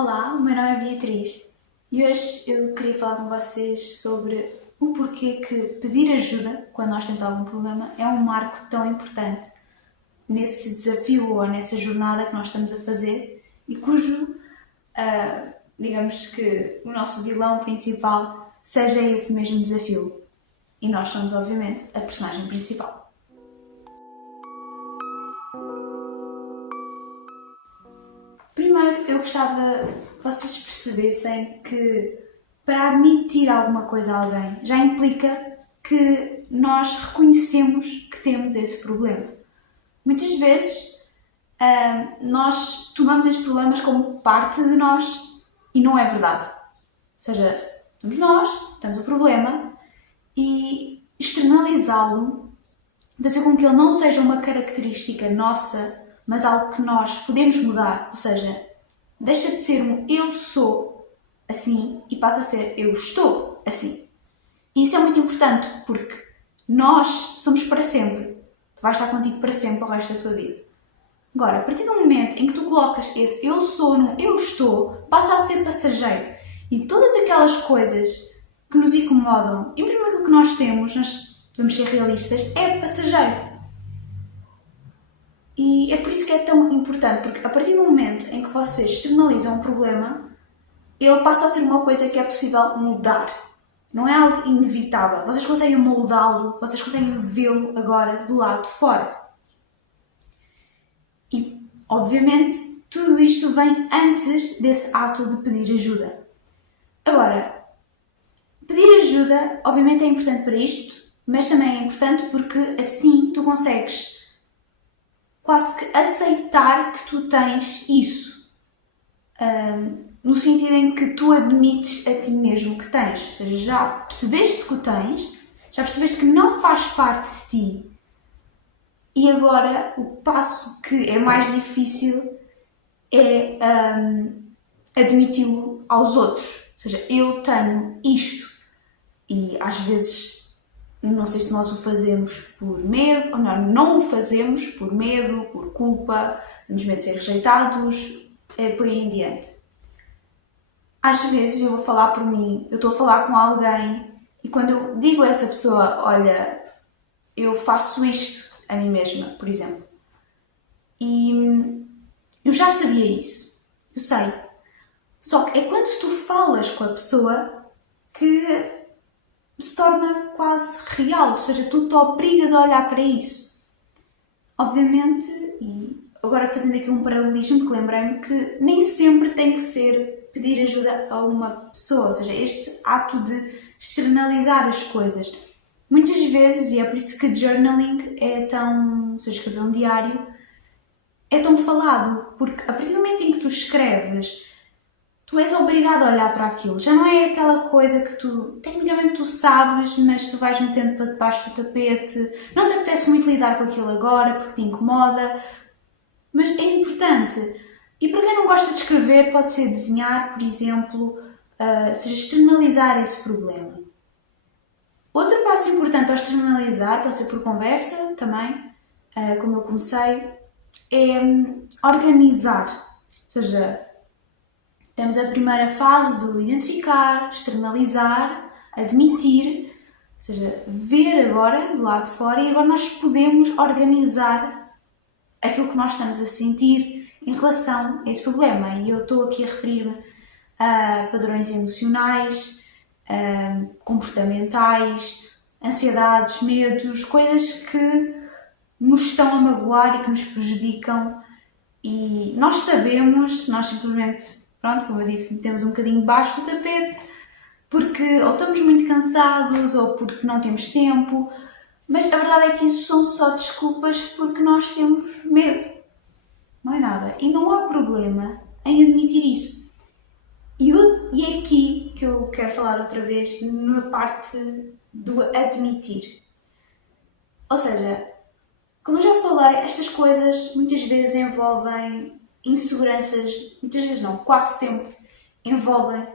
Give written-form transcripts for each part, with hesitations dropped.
Olá, o meu nome é Beatriz e hoje eu queria falar com vocês sobre o porquê que pedir ajuda quando nós temos algum problema é um marco tão importante nesse desafio ou nessa jornada que nós estamos a fazer e cujo, digamos que o nosso vilão principal seja esse mesmo desafio. E nós somos, obviamente, a personagem principal. Primeiro, eu gostava que vocês percebessem que para admitir alguma coisa a alguém já implica que nós reconhecemos que temos esse problema. Muitas vezes nós tomamos estes problemas como parte de nós e não é verdade. Ou seja, temos nós, temos o problema e externalizá-lo, fazer com que ele não seja uma característica nossa, mas algo que nós podemos mudar. Ou seja, deixa de ser um eu sou assim e passa a ser eu estou assim. E isso é muito importante porque nós somos para sempre. Tu vais estar contigo para sempre o resto da tua vida. Agora, a partir do momento em que tu colocas esse eu sou no eu estou, passa a ser passageiro. E todas aquelas coisas que nos incomodam, e mesmo aquilo que nós temos, nós devemos ser realistas, é passageiro. E é por isso que é tão importante, porque a partir do momento em que vocês externalizam um problema, ele passa a ser uma coisa que é possível mudar. Não é algo inevitável. Vocês conseguem moldá-lo, vocês conseguem vê-lo agora do lado de fora. E, obviamente, tudo isto vem antes desse ato de pedir ajuda. Agora, pedir ajuda, obviamente, é importante para isto, mas também é importante porque assim tu consegues quase que aceitar que tu tens isso. No sentido em que tu admites a ti mesmo que tens. Ou seja, já percebeste que o tens, já percebeste que não faz parte de ti. E agora o passo que é mais difícil é admiti-lo aos outros. Ou seja, eu tenho isto. E às vezes, não sei se nós o fazemos por medo, ou não o fazemos por medo, por culpa, temos medo de ser rejeitados, é por aí em diante. Às vezes eu vou falar por mim, eu estou a falar com alguém e quando eu digo a essa pessoa, olha, eu faço isto a mim mesma, por exemplo, e eu já sabia isso, eu sei. Só que é quando tu falas com a pessoa que se torna quase real, ou seja, tu te obrigas a olhar para isso. Obviamente, e agora fazendo aqui um paralelismo que lembrei-me que nem sempre tem que ser pedir ajuda a uma pessoa, ou seja, este ato de externalizar as coisas. Muitas vezes, e é por isso que journaling é tão, ou seja, escrever um diário, é tão falado, porque a partir do momento em que tu escreves, tu és obrigado a olhar para aquilo. Já não é aquela coisa que tu, tecnicamente tu sabes, mas tu vais metendo para debaixo do tapete, não te apetece muito lidar com aquilo agora porque te incomoda, mas é importante. E para quem não gosta de escrever, pode ser desenhar, por exemplo, ou seja, externalizar esse problema. Outro passo importante ao externalizar, pode ser por conversa também, como eu comecei, é organizar. Ou seja, temos a primeira fase do identificar, externalizar, admitir, ou seja, ver agora do lado de fora e agora nós podemos organizar aquilo que nós estamos a sentir em relação a esse problema. E eu estou aqui a referir-me a padrões emocionais, comportamentais, ansiedades, medos, coisas que nos estão a magoar e que nos prejudicam e nós sabemos, nós simplesmente, pronto, como eu disse, metemos um bocadinho debaixo do tapete porque ou estamos muito cansados ou porque não temos tempo, mas a verdade é que isso são só desculpas porque nós temos medo, não é nada. E não há problema em admitir isso. E é aqui que eu quero falar outra vez, na parte do admitir. Ou seja, como eu já falei, estas coisas muitas vezes envolvem inseguranças, muitas vezes não, quase sempre envolvem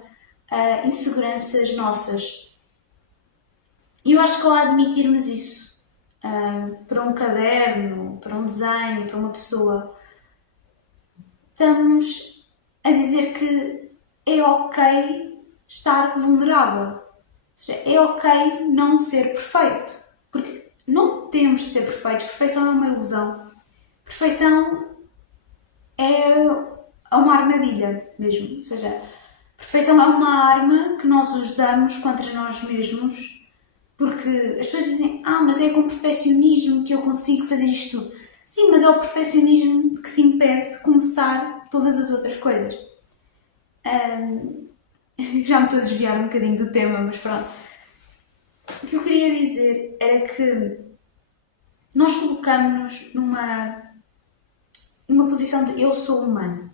inseguranças nossas. E eu acho que ao admitirmos isso para um caderno, para um desenho, para uma pessoa, estamos a dizer que é ok estar vulnerável. Ou seja, é ok não ser perfeito. Porque não temos de ser perfeitos. Perfeição é uma ilusão. Perfeição é uma armadilha mesmo. Ou seja, perfeição é uma arma que nós usamos contra nós mesmos, porque as pessoas dizem, mas é com perfeccionismo que eu consigo fazer isto tudo. Sim, mas é o perfeccionismo que te impede de começar todas as outras coisas. Já me estou a desviar um bocadinho do tema, mas pronto. O que eu queria dizer era que nós colocamos-nos numa posição de eu sou humano.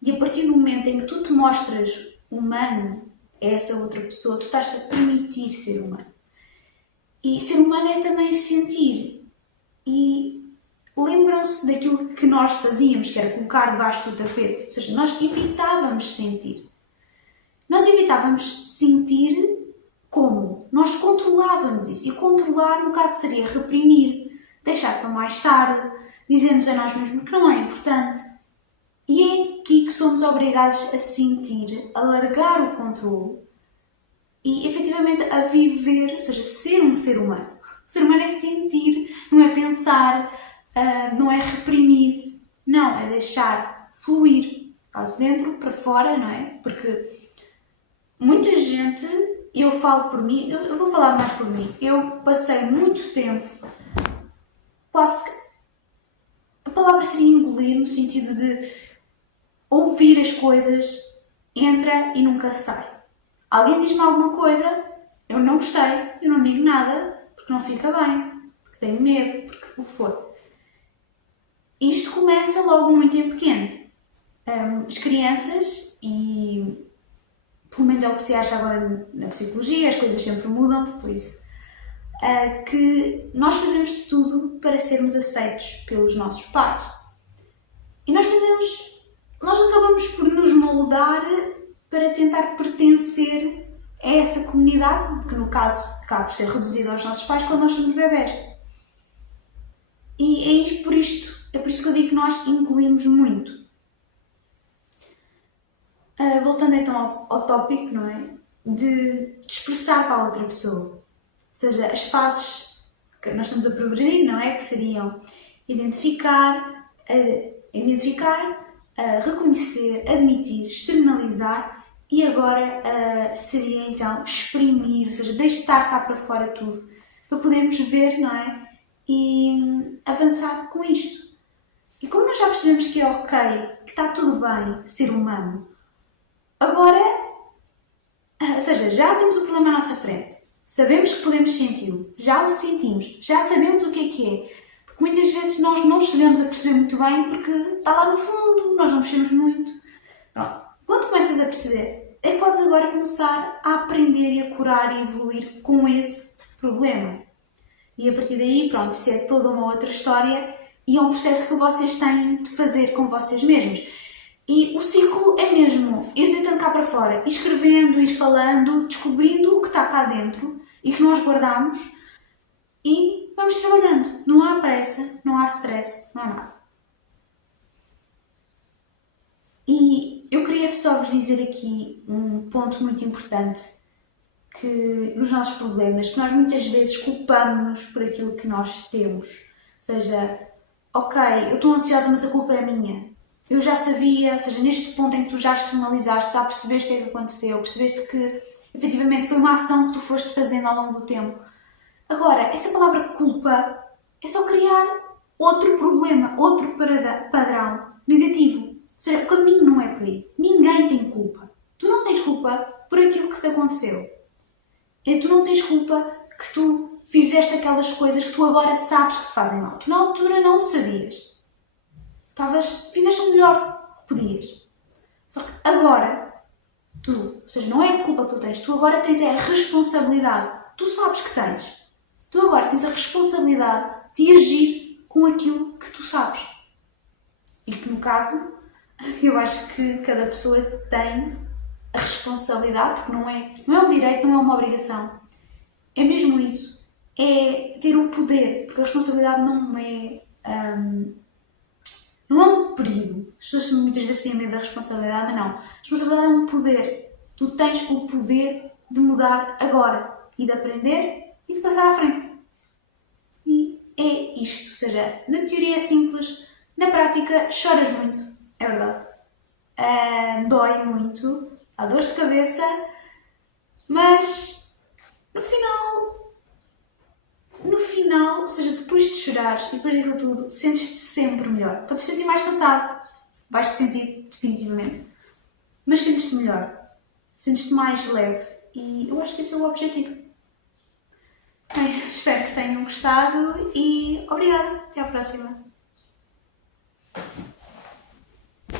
E a partir do momento em que tu te mostras humano a essa outra pessoa, tu estás a permitir ser humano. E ser humano é também sentir. E lembram-se daquilo que nós fazíamos, que era colocar debaixo do tapete. Ou seja, nós evitávamos sentir. Nós evitávamos sentir como? Nós controlávamos isso. E controlar, no caso, seria reprimir, deixar para mais tarde, dizermos a nós mesmos que não é importante. E é aqui que somos obrigados a sentir, a largar o controle e efetivamente a viver, ou seja, ser um ser humano. Ser humano é sentir, não é pensar, não é reprimir, não, é deixar fluir, caso dentro para fora, não é? Porque muita gente, eu falo por mim, eu vou falar mais por mim, eu passei muito tempo, quase que a palavra seria engolir, no sentido de ouvir as coisas, entra e nunca sai. Alguém diz-me alguma coisa, eu não gostei, eu não digo nada, porque não fica bem, porque tenho medo, porque o que for. Isto começa logo muito em pequeno. As crianças, e pelo menos é o que se acha agora na psicologia, as coisas sempre mudam, por isso, que nós fazemos de tudo para sermos aceitos pelos nossos pais. E nós acabamos por nos moldar para tentar pertencer a essa comunidade, que no caso acaba por ser reduzida aos nossos pais quando nós somos bebés. E é por isto que eu digo que nós engolimos muito. Voltando então ao tópico, não é? De expressar para a outra pessoa. Ou seja, as fases que nós estamos a progredir, não é? Que seriam identificar, reconhecer, admitir, externalizar e agora seria então exprimir, ou seja, deixar cá para fora tudo, para podermos ver, não é? E avançar com isto. E como nós já percebemos que é ok, que está tudo bem ser humano, agora, ou seja, já temos o problema à nossa frente, sabemos que podemos senti-lo, já o sentimos, já sabemos o que é. Porque muitas vezes nós não chegamos a perceber muito bem porque está lá no fundo, nós não percebemos muito. Pronto. Quando começas a perceber, é que podes agora começar a aprender e a curar e evoluir com esse problema. E a partir daí, pronto, isso é toda uma outra história e é um processo que vocês têm de fazer com vocês mesmos. E o ciclo é mesmo ir deitando cá para fora, ir escrevendo, ir falando, descobrindo o que está cá dentro e que nós guardamos e vamos trabalhando. Não há pressa, não há stress, não há nada. E eu queria só vos dizer aqui um ponto muito importante que nos nossos problemas, que nós muitas vezes culpamos-nos por aquilo que nós temos. Ou seja, ok, eu estou ansiosa, mas a culpa é minha. Eu já sabia, ou seja, neste ponto em que tu já externalizaste, já percebeste o que é que aconteceu, percebeste que efetivamente foi uma ação que tu foste fazendo ao longo do tempo. Agora, essa palavra culpa é só criar outro problema, outro padrão negativo. Ou seja, o caminho não é por aí. Ninguém tem culpa. Tu não tens culpa por aquilo que te aconteceu. E tu não tens culpa que tu fizeste aquelas coisas que tu agora sabes que te fazem mal. Tu na altura não sabias. Fizeste o melhor que podias. Só que agora, ou seja, não é a culpa que tu tens, tu agora tens a responsabilidade. Tu sabes que tens. Tu agora tens a responsabilidade de agir com aquilo que tu sabes. E que no caso, eu acho que cada pessoa tem a responsabilidade, porque não é um direito, não é uma obrigação. É mesmo isso. É ter o poder, porque a responsabilidade não é um perigo. As pessoas muitas vezes têm medo da responsabilidade, mas não. A responsabilidade é um poder. Tu tens o poder de mudar agora e de aprender e de passar à frente. E é isto. Ou seja, na teoria é simples, na prática choras muito. É verdade. Dói muito, há dores de cabeça, mas no final, ou seja, depois de chorar e depois daquilo tudo, sentes-te sempre melhor. Podes sentir mais cansado, vais-te sentir definitivamente, mas sentes-te melhor, sentes-te mais leve e eu acho que esse é o objetivo. Bem, espero que tenham gostado e obrigada, até à próxima.